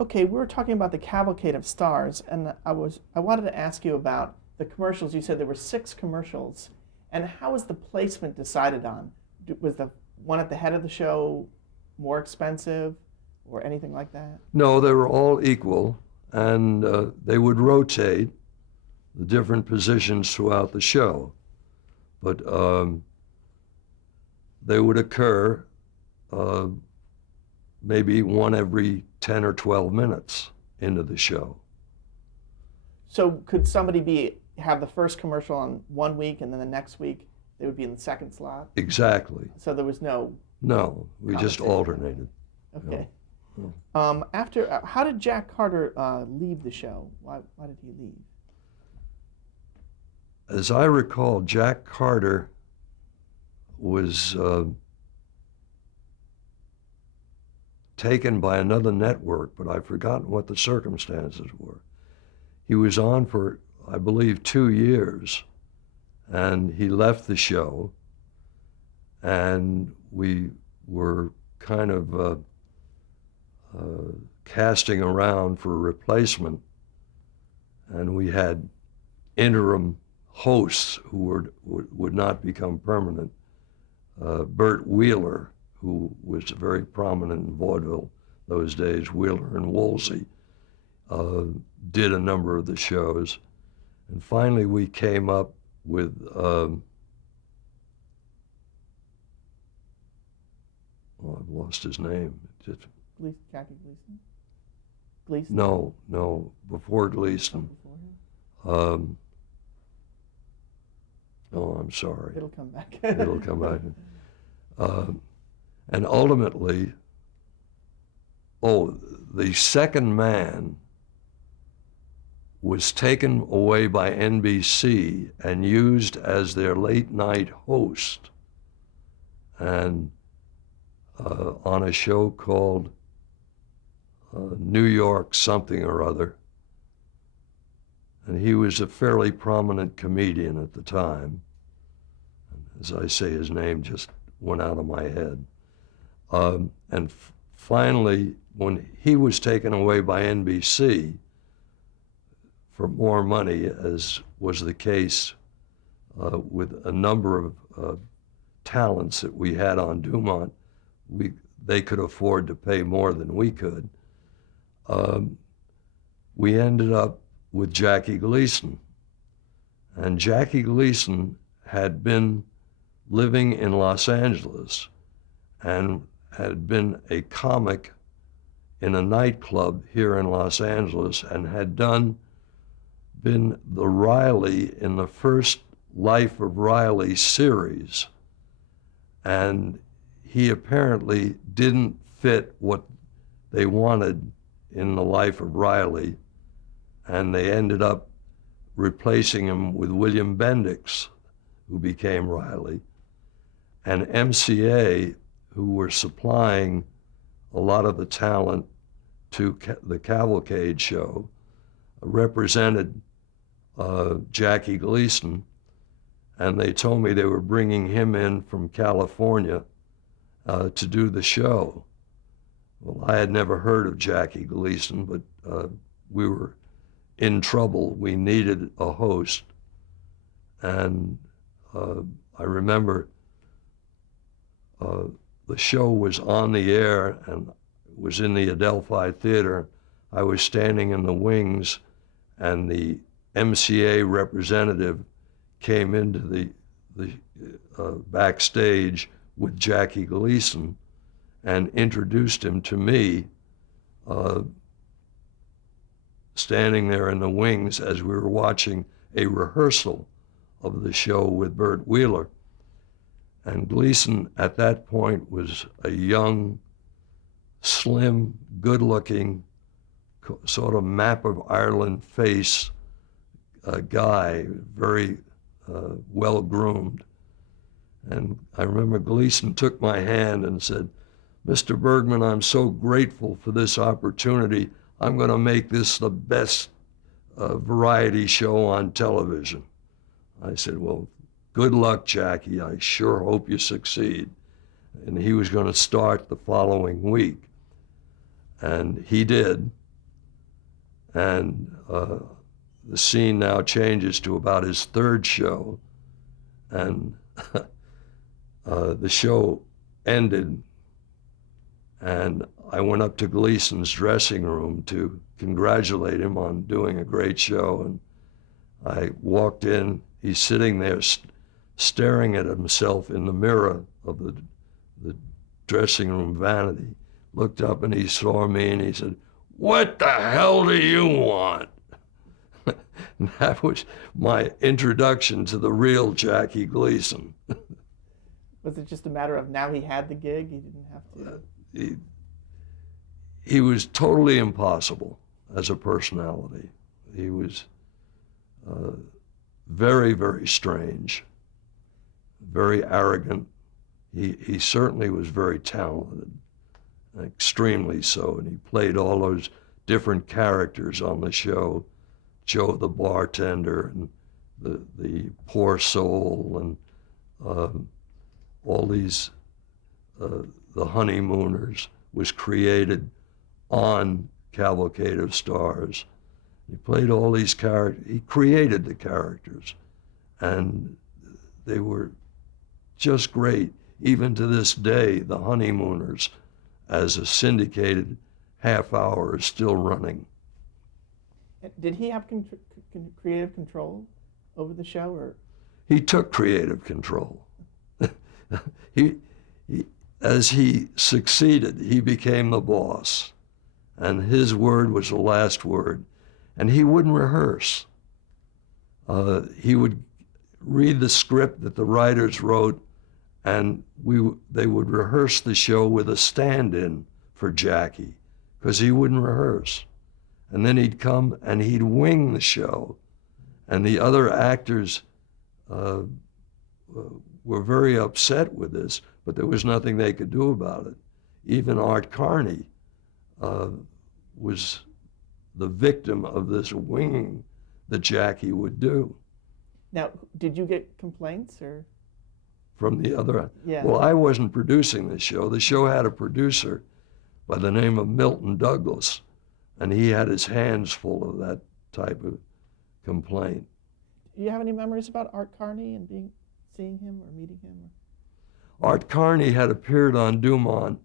Okay, we were talking about the cavalcade of stars, and I wanted to ask you about the commercials. You said there were 6 commercials, and how was the placement decided on? Was the one at the head of the show more expensive, or anything like that? No, they were all equal, and they would rotate the different positions throughout the show. But they would occur uh, maybe one every 10 or 12 minutes into the show. So could somebody be have the first commercial on one week, and then the next week they would be in the second slot? Exactly. So there was no No, we just competition. alternated. Okay. Yeah. After, how did Jack Carter leave the show? Why did he leave? As I recall, Jack Carter was taken by another network, but I've forgotten what the circumstances were. He was on for, I believe, 2 years, and he left the show, and we were kind of casting around for a replacement, and we had interim hosts who would not become permanent. Bert Wheeler, who was very prominent in vaudeville those days, Wheeler and Woolsey, did a number of the shows. And finally we came up with I've lost his name. Jackie Gleason? Gleason? No, before Gleason. Before him? Oh, I'm sorry. It'll come back. It'll come back. And ultimately, the second man was taken away by NBC and used as their late night host, and on a show called New York something or other. And he was a fairly prominent comedian at the time. As I say, his name just went out of my head. And finally, when he was taken away by NBC for more money, as was the case with a number of talents that we had on Dumont, they could afford to pay more than we could. We ended up with Jackie Gleason. And Jackie Gleason had been living in Los Angeles and had been a comic in a nightclub here in Los Angeles and had been the Riley in the first Life of Riley series. And he apparently didn't fit what they wanted in the Life of Riley, and they ended up replacing him with William Bendix, who became Riley, and MCA, who were supplying a lot of the talent to the Cavalcade show, represented Jackie Gleason, and they told me they were bringing him in from California to do the show. Well, I had never heard of Jackie Gleason, but we were in trouble. We needed a host. And I remember the show was on the air and was in the Adelphi Theater. I was standing in the wings, and the MCA representative came into the backstage with Jackie Gleason and introduced him to me, standing there in the wings as we were watching a rehearsal of the show with Bert Wheeler. And Gleason at that point was a young, slim, good-looking, sort of map of Ireland face guy, very well-groomed. And I remember Gleason took my hand and said, "Mr. Bergmann, I'm so grateful for this opportunity. I'm going to make this the best variety show on television." I said, "Well, good luck, Jackie. I sure hope you succeed." And he was going to start the following week. And he did. And the scene now changes to about his third show, and the show ended, and I went up to Gleason's dressing room to congratulate him on doing a great show. And I walked in, he's sitting there staring at himself in the mirror of the dressing room vanity, looked up and he saw me and he said, "What the hell do you want?" And that was my introduction to the real Jackie Gleason. Was it just a matter of now he had the gig, he didn't have to? He was totally impossible as a personality. He was very, very strange, very arrogant. He certainly was very talented, extremely so, and he played all those different characters on the show, Joe the bartender and the poor soul and all these, the honeymooners was created on Cavalcade of Stars. He played all these characters, he created the characters, and they were just great. Even to this day, the honeymooners as a syndicated half hour is still running. Did he have creative control over the show, or? He took creative control. As he succeeded, he became the boss, and his word was the last word. And he wouldn't rehearse. He would read the script that the writers wrote, and they would rehearse the show with a stand-in for Jackie, because he wouldn't rehearse. And then he'd come and he'd wing the show, and the other actors were very upset with this, but there was nothing they could do about it. Even Art Carney was the victim of this winging that Jackie would do. Now, did you get complaints, or? From the other? Yeah. Well, I wasn't producing the show. The show had a producer by the name of Milton Douglas, and he had his hands full of that type of complaint. Do you have any memories about Art Carney and seeing him or meeting him? Art Carney had appeared on Dumont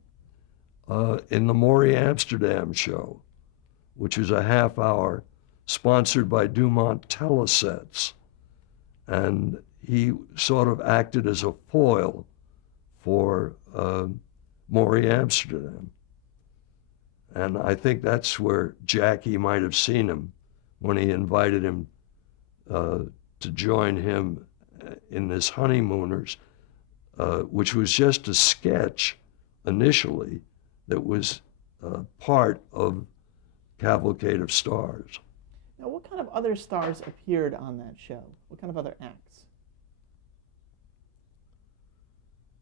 in the Maury Amsterdam show, which was a half hour sponsored by Dumont Telesets. And he sort of acted as a foil for Maury Amsterdam. And I think that's where Jackie might have seen him when he invited him to join him in this Honeymooners, which was just a sketch initially that was part of Cavalcade of Stars. Now, what kind of other stars appeared on that show? What kind of other acts?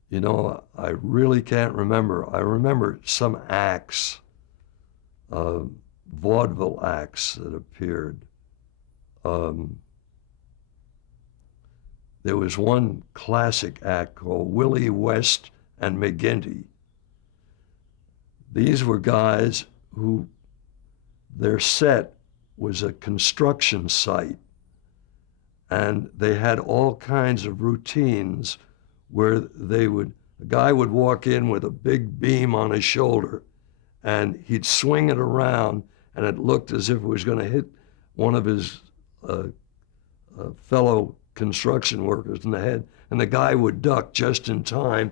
You know, I really can't remember. I remember some acts, vaudeville acts that appeared. There was one classic act called Willie West and McGinty. These were guys who, their set was a construction site, and they had all kinds of routines where a guy would walk in with a big beam on his shoulder, and he'd swing it around, and it looked as if it was going to hit one of his fellow construction workers in the head, and the guy would duck just in time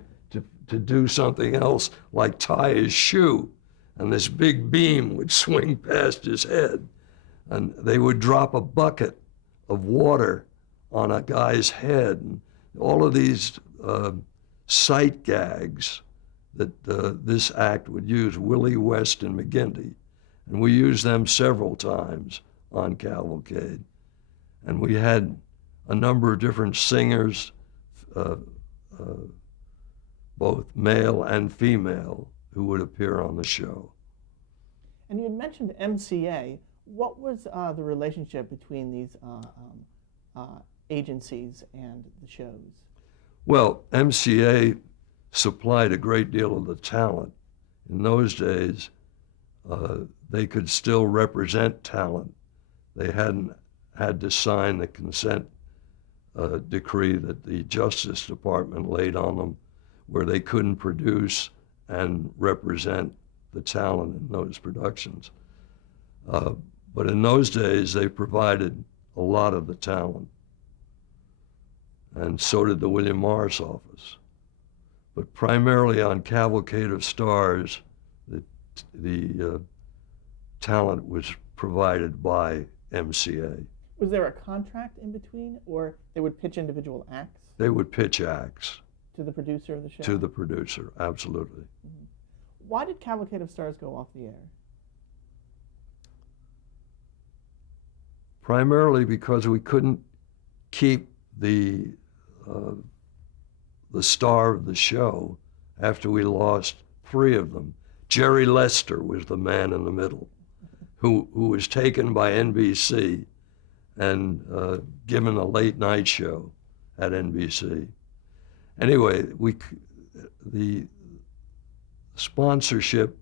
to do something else, like tie his shoe, and this big beam would swing past his head, and they would drop a bucket of water on a guy's head, and all of these sight gags that this act would use, Willie West and McGinty, and we used them several times on Cavalcade, and we had a number of different singers, both male and female, who would appear on the show. And you had mentioned MCA. What was the relationship between these agencies and the shows? Well, MCA supplied a great deal of the talent. In those days, they could still represent talent. They hadn't had to sign the consent decree that the Justice Department laid on them, where they couldn't produce and represent the talent in those productions. But in those days, they provided a lot of the talent, and so did the William Morris office. But primarily on Cavalcade of Stars, the talent was provided by MCA. Was there a contract in between, or they would pitch individual acts? They would pitch acts. To the producer of the show? To the producer, absolutely. Mm-hmm. Why did Cavalcade of Stars go off the air? Primarily because we couldn't keep the star of the show after we lost 3 of them. Jerry Lester was the man in the middle, who was taken by NBC and given a late night show at NBC. Anyway, the sponsorship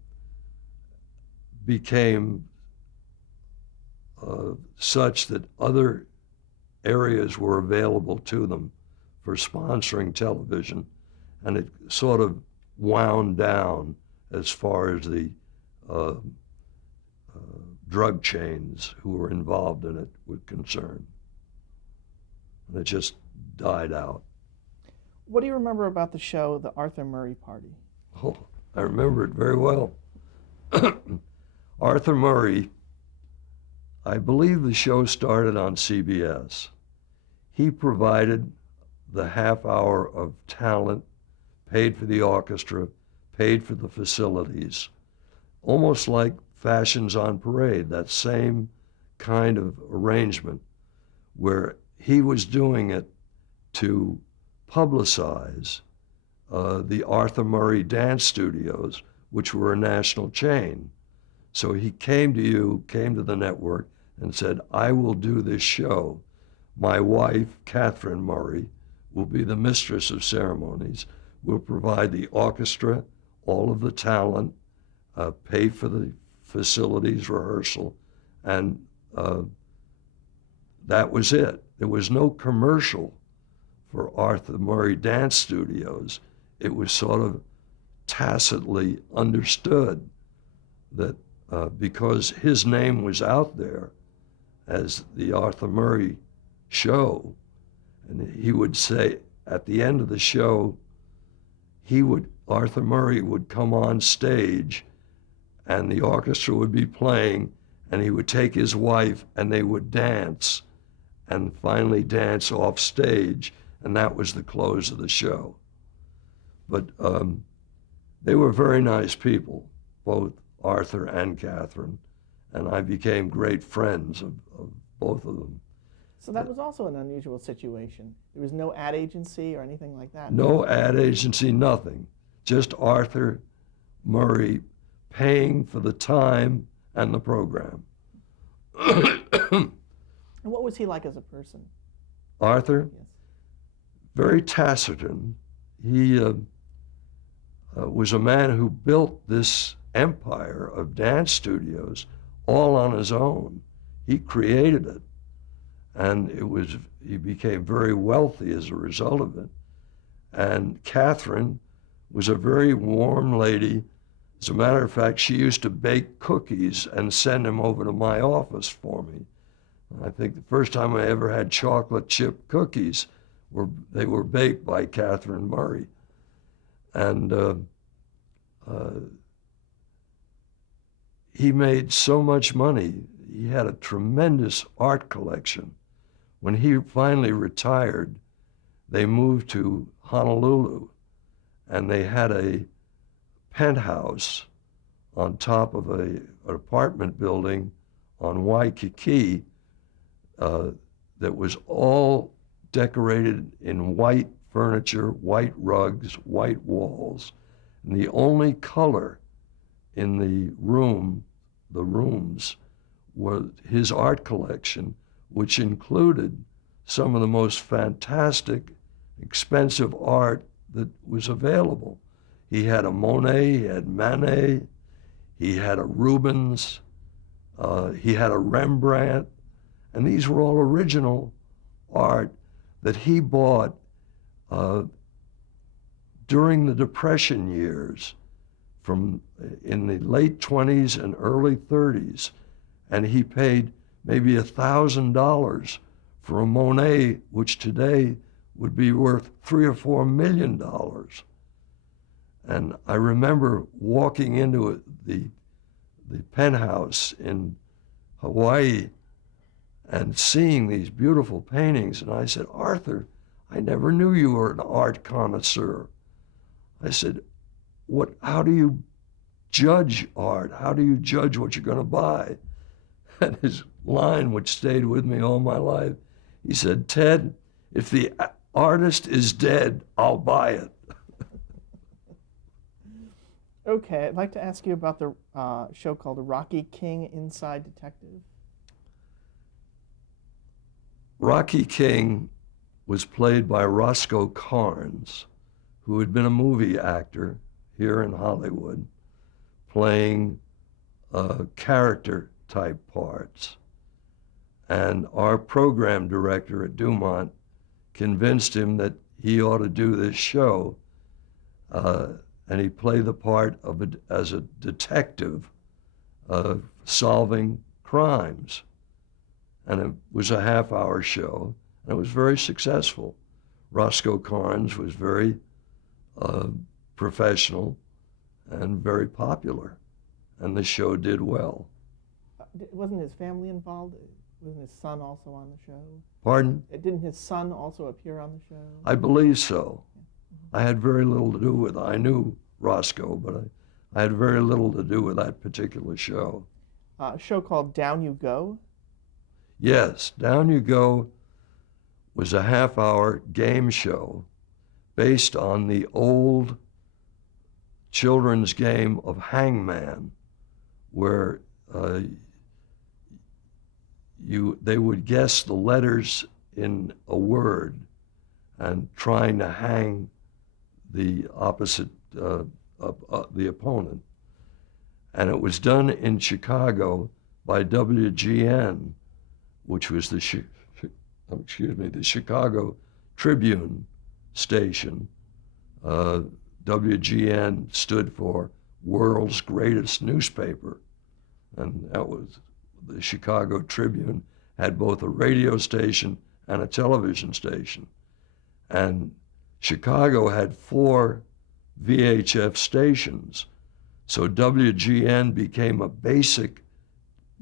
became such that other areas were available to them for sponsoring television, and it sort of wound down as far as the drug chains who were involved in it were concerned. And it just died out. What do you remember about the show, The Arthur Murray Party? Oh, I remember it very well. Arthur Murray, I believe the show started on CBS. He provided the half hour of talent, paid for the orchestra, paid for the facilities, almost like Fashions on Parade, that same kind of arrangement where he was doing it to publicize the Arthur Murray Dance Studios, which were a national chain. So he came to the network and said, I will do this show. My wife, Catherine Murray, will be the mistress of ceremonies, will provide the orchestra, all of the talent, pay for the facilities, rehearsal, and that was it. There was no commercial for Arthur Murray Dance Studios. It was sort of tacitly understood that because his name was out there as the Arthur Murray show, and he would say at the end of the show, Arthur Murray would come on stage and the orchestra would be playing, and he would take his wife and they would dance and finally dance off stage, and that was the close of the show. But they were very nice people, both Arthur and Catherine, and I became great friends of both of them. So that was also an unusual situation. There was no ad agency or anything like that? No ad agency, nothing. Just Arthur Murray paying for the time and the program. And what was he like as a person? Arthur? Yes. Very taciturn. He was a man who built this empire of dance studios all on his own. He created it, and he became very wealthy as a result of it. And Catherine was a very warm lady. As a matter of fact, she used to bake cookies and send them over to my office for me. I think the first time I ever had chocolate chip cookies, they were baked by Catherine Murray. And he made so much money. He had a tremendous art collection. When he finally retired, they moved to Honolulu, and they had a penthouse on top of an apartment building on Waikiki that was all decorated in white furniture, white rugs, white walls. And the only color in the rooms, was his art collection, which included some of the most fantastic, expensive art that was available. He had a Monet, he had Manet, he had a Rubens, He had a Rembrandt, and these were all original art that he bought during the Depression years, from in the late 20s and early 30s, and he paid maybe $1,000 for a Monet, which today would be worth $3 or $4 million. And I remember walking into the penthouse in Hawaii and seeing these beautiful paintings, and I said, "Arthur, I never knew you were an art connoisseur." I said, how do you judge art? How do you judge what you're going to buy? And his line, which stayed with me all my life, he said, "Ted, if the artist is dead, I'll buy it." Okay, I'd like to ask you about the show called Rocky King Inside Detective. Rocky King was played by Roscoe Carnes, who had been a movie actor here in Hollywood, playing character type parts. And our program director at Dumont convinced him that he ought to do this show. And he played the part of as a detective solving crimes. And it was a half-hour show, and it was very successful. Roscoe Carnes was very professional and very popular, and the show did well. Wasn't his family involved? Wasn't his son also on the show? Pardon? Didn't his son also appear on the show? I believe so. I had very little to do with it. I knew Roscoe, but I had very little to do with that particular show. A show called Down You Go? Yes, Down You Go was a half-hour game show based on the old children's game of Hangman, where they would guess the letters in a word and trying to hang the opposite, the opponent. And it was done in Chicago by WGN, which was the Chicago Tribune station. WGN stood for World's Greatest Newspaper, and that was the Chicago Tribune, had both a radio station and a television station. And Chicago had 4 VHF stations, so WGN became a basic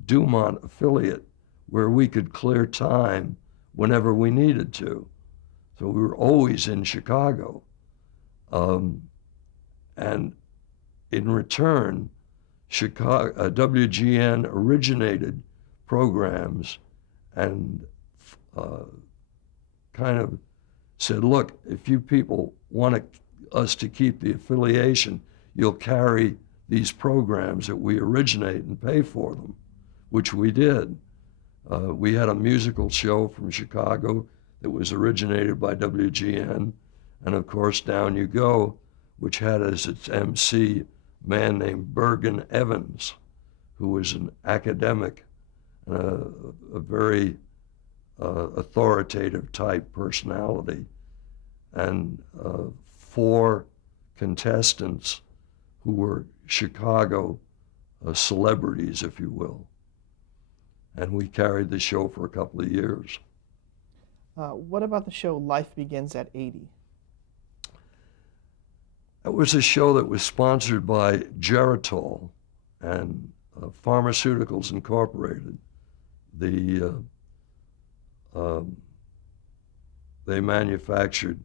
Dumont affiliate where we could clear time whenever we needed to. So we were always in Chicago. And in return, WGN originated programs and kind of said, "Look, if you people want us to keep the affiliation, you'll carry these programs that we originate and pay for them," which we did. We had a musical show from Chicago that was originated by WGN, and of course Down You Go, which had as its MC a man named Bergmann Evans, who was an academic, a very authoritative type personality, and 4 contestants who were Chicago celebrities, if you will. And we carried the show for a couple of years. What about the show Life Begins at 80? It was a show that was sponsored by Geritol and Pharmaceuticals Incorporated. They manufactured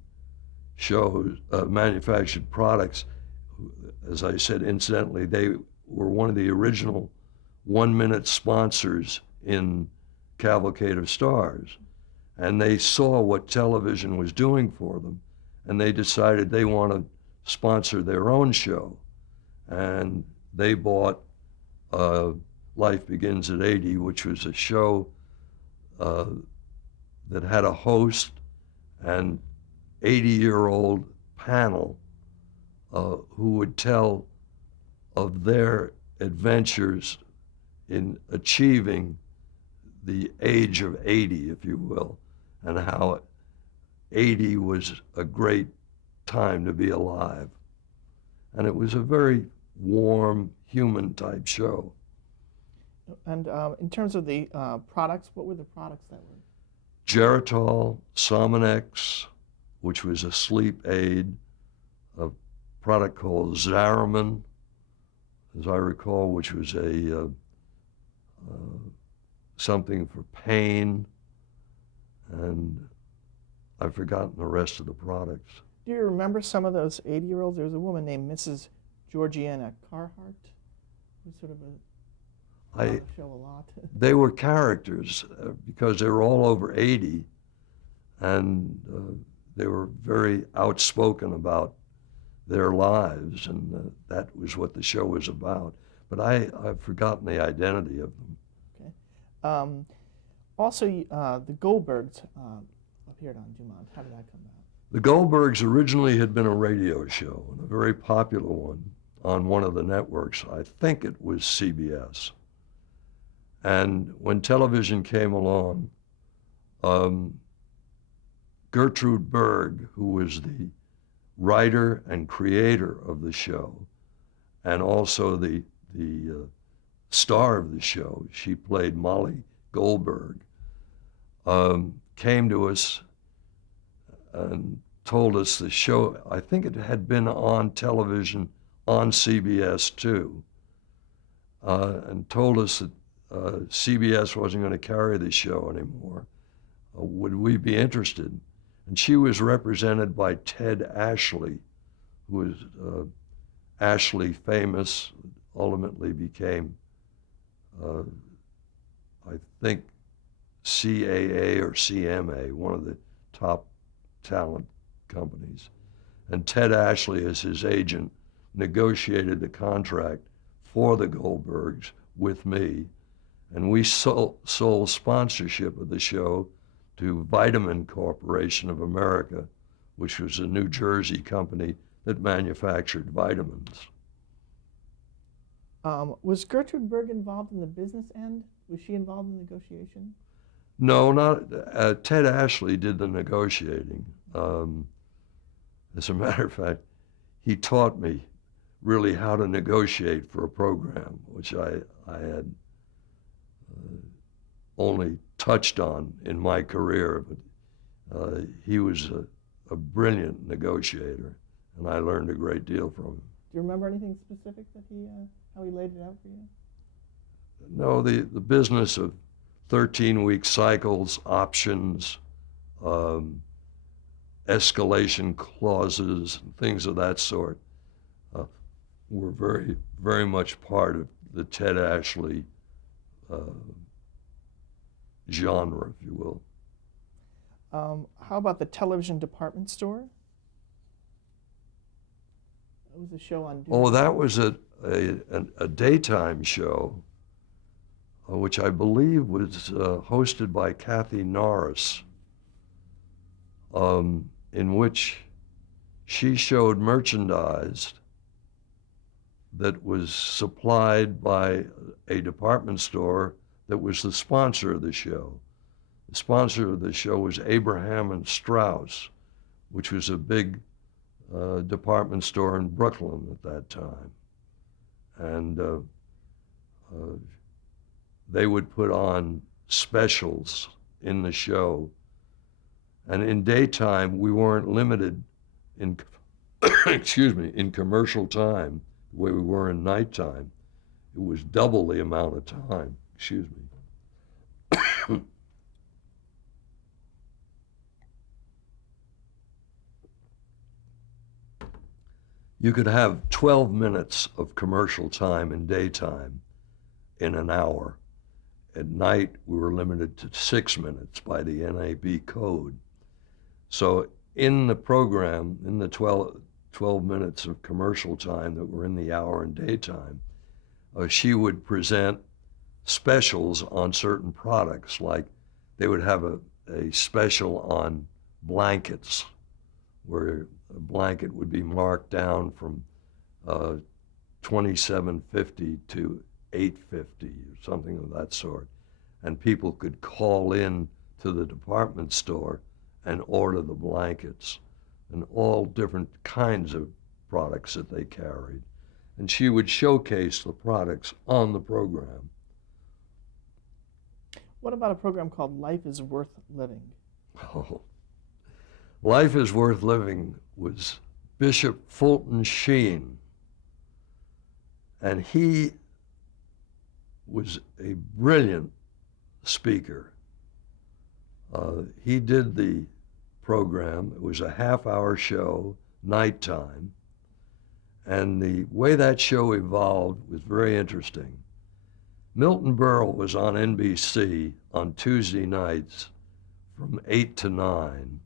manufactured products. As I said, incidentally, they were one of the original 1-minute sponsors in Cavalcade of Stars. And they saw what television was doing for them, and they decided they want to sponsor their own show. And they bought Life Begins at 80, which was a show that had a host and 80-year-old panel who would tell of their adventures in achieving the age of 80, if you will, and how 80 was a great time to be alive. And it was a very warm, human type show. And in terms of the products, what were the products that were? Geritol, Sominex, which was a sleep aid, a product called Zariman, as I recall, which was a something for pain, and I've forgotten the rest of the products. Do you remember some of those 80-year-olds? There was a woman named Mrs. Georgiana Carhart, who was sort of a show a lot. They were characters because they were all over 80, and they were very outspoken about their lives, and that was what the show was about. But I've forgotten the identity of them. Okay. Also, the Goldbergs appeared on Dumont. How did that come about? The Goldbergs originally had been a radio show, and a very popular one on one of the networks. I think it was CBS. And when television came along, Gertrude Berg, who was the writer and creator of the show, and also the star of the show, she played Molly Goldberg, came to us and told us the show, I think it had been on television on CBS too, and told us that CBS wasn't going to carry the show anymore. Would we be interested? And she was represented by Ted Ashley, who was Ashley famous, ultimately became, I think, CAA or CMA, one of the top talent companies. And Ted Ashley, as his agent, negotiated the contract for the Goldbergs with me, and we sold sponsorship of the show to Vitamin Corporation of America, which was a New Jersey company that manufactured vitamins. Was Gertrude Berg involved in the business end? Was she involved in negotiation? No, not Ted Ashley did the negotiating. As a matter of fact, he taught me really how to negotiate for a program, which I had only touched on in my career, but he was a brilliant negotiator, and I learned a great deal from him. Do you remember anything specific that how he laid it out for you? No, the business of 13-week cycles, options, escalation clauses, and things of that sort were very, very much part of the Ted Ashley genre, if you will. How about the television department store? It was a show on. Oh, that was a daytime show, which I believe was hosted by Kathy Norris, in which she showed merchandise that was supplied by a department store that was the sponsor of the show. The sponsor of the show was Abraham and Straus, which was a big department store in Brooklyn at that time. And they would put on specials in the show. And in daytime, we weren't limited in, excuse me, in commercial time the way we were in nighttime. It was double the amount of time, excuse me. You could have 12 minutes of commercial time in daytime in an hour. At night, we were limited to 6 minutes by the NAB code. So in the program, in the 12 minutes of commercial time that were in the hour in daytime, she would present specials on certain products, like they would have a special on blankets, where a blanket would be marked down from $27.50 to 8.50 or something of that sort, and people could call in to the department store and order the blankets and all different kinds of products that they carried. And she would showcase the products on the program. What about a program called Life is Worth Living? Oh, Life is Worth Living was Bishop Fulton Sheen, and he was a brilliant speaker. He did the program. It was a half-hour show, nighttime, and the way that show evolved was very interesting. Milton Berle was on NBC on Tuesday nights from 8 to 9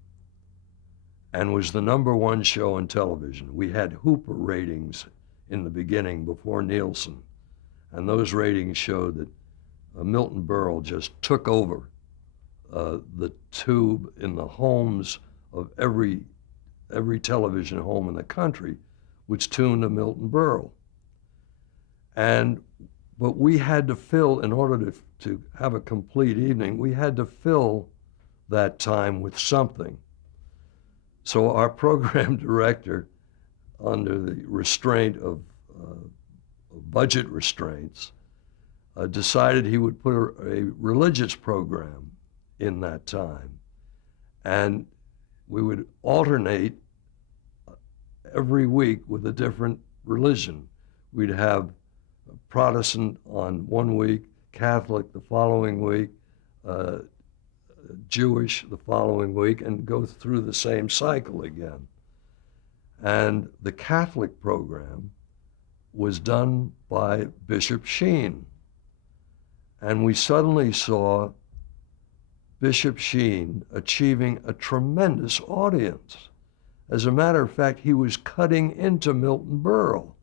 and was the #1 show on television. We had Hooper ratings in the beginning before Nielsen, and those ratings showed that Milton Berle just took over the tube in the homes of every television home in the country, which tuned to Milton Berle. But we had to fill, in order to have a complete evening, we had to fill that time with something. So our program director, under the restraint of budget restraints, decided he would put a religious program in that time. And we would alternate every week with a different religion. We'd have Protestant on one week, Catholic the following week, Jewish the following week, and go through the same cycle again. And the Catholic program was done by Bishop Sheen. And we suddenly saw Bishop Sheen achieving a tremendous audience. As a matter of fact, he was cutting into Milton Berle,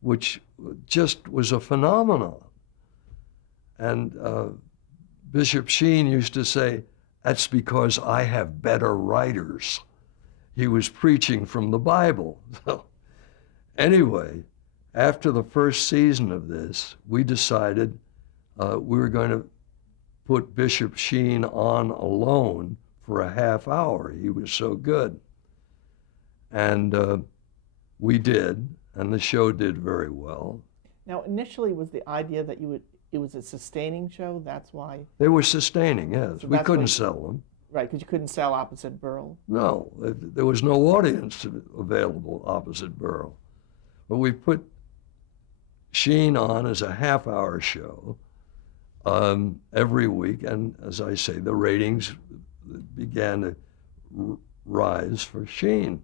which just was a phenomenon. And Bishop Sheen used to say, "That's because I have better writers." He was preaching from the Bible. So anyway, after the first season of this, we decided we were going to put Bishop Sheen on alone for a half hour. He was so good. And we did, and the show did very well. Now, initially, was the idea that it was a sustaining show? That's why. They were sustaining, yes. So We that's couldn't why- sell them. Right, because you couldn't sell opposite Berle. No, there was no audience available opposite Berle. But we put Sheen on as a half-hour show every week, and as I say, the ratings began to rise for Sheen.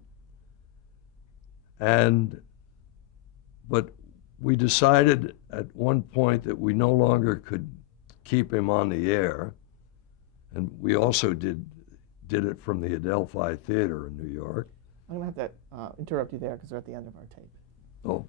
But we decided at one point that we no longer could keep him on the air, and we also did it from the Adelphi Theater in New York. I'm going to have to interrupt you there because we're at the end of our tape. Oh.